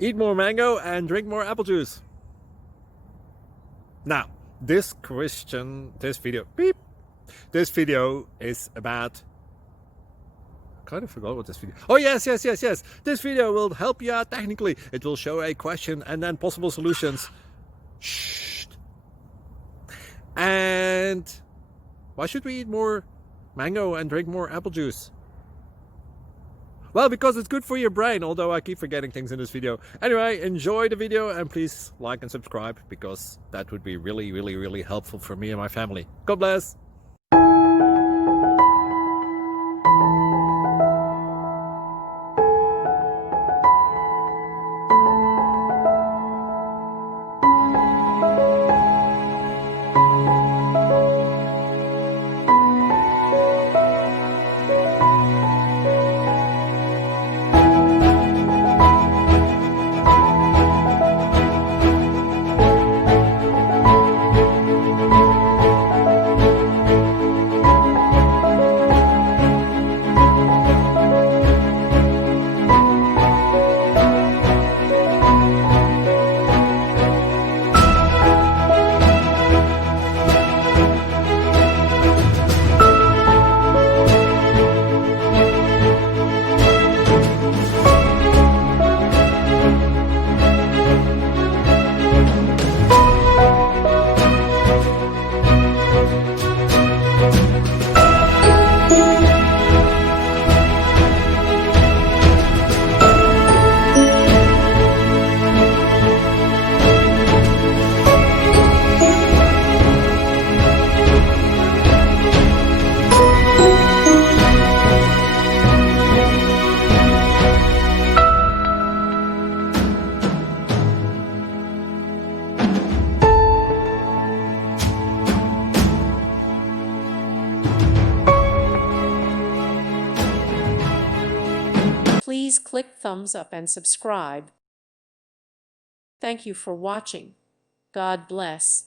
Eat more mango and drink more apple juice. Now, this video is about, I kind of forgot what this video. Oh, yes. This video will help you out technically. It will show a question and then possible solutions. Shh. And why should we eat more mango and drink more apple juice? Well, because it's good for your brain, although I keep forgetting things in this video. Anyway, enjoy the video and please like and subscribe, because that would be really helpful for me and my family. God bless! Please click thumbs up and subscribe. Thank you for watching. God bless.